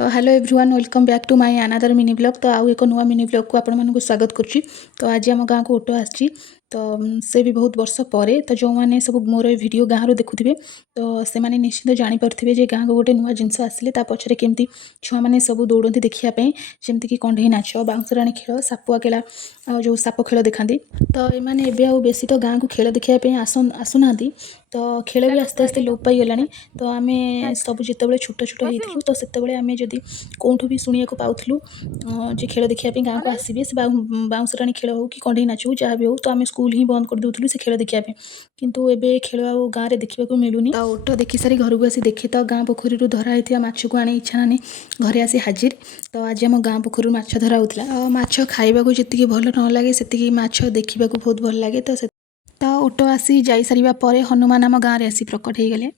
तो hello everyone welcome back to my another mini blog. तो आउ एक नुआ मिनी ब्लॉग को आपण स्वागत करुच्ची। तो आज आम गाँव को ऑटो आसी तो से भी बहुत वर्ष पर तो जो मैंने सब मोर वीडियो गाँव देखुवे तो से मैंने निश्चित जानीपारे जे गाँव को गोटे नुआ जिनस आसिले पछरे केमती छुआ मैंने सब दौड़ती देखापी जमीक कंढे नाच बाउंसराणी खेल सापुआ खेला जो साप खेल देखा तो ये बेसी तो गाँव को खेल देखापी आसुना तो खेल भी आस्ते आस्ते लोप पाईगलानी। तो आम सब जिते छोट छोट होती तो से आम जदि कौटू भी शुणा पाऊँ जे खेल देखापी गाँव को आसबे से बाउंसराणी खेल हो कि कंढे नाच हो जहाँ भी हो तो आम स्कूल ही बंद कर दूलु से खेल देखापी। किंतु एबे खेल गाँव में देखा मिलूनी। तो ऑटो देखी सारी घर को आसी देखे तो गाँ पोखरी धरा माछ को आने इच्छा ना घरे आसी हाजिर। तो आज आम गाँ पोखर माछ धरा होता माछ खाइबा जी भल न लगे से माछ देखा बहुत भल लगे। तो ऑटो आसी जाई सारिबा परे हनुमान आम गाँव में आसी प्रकट हो गले।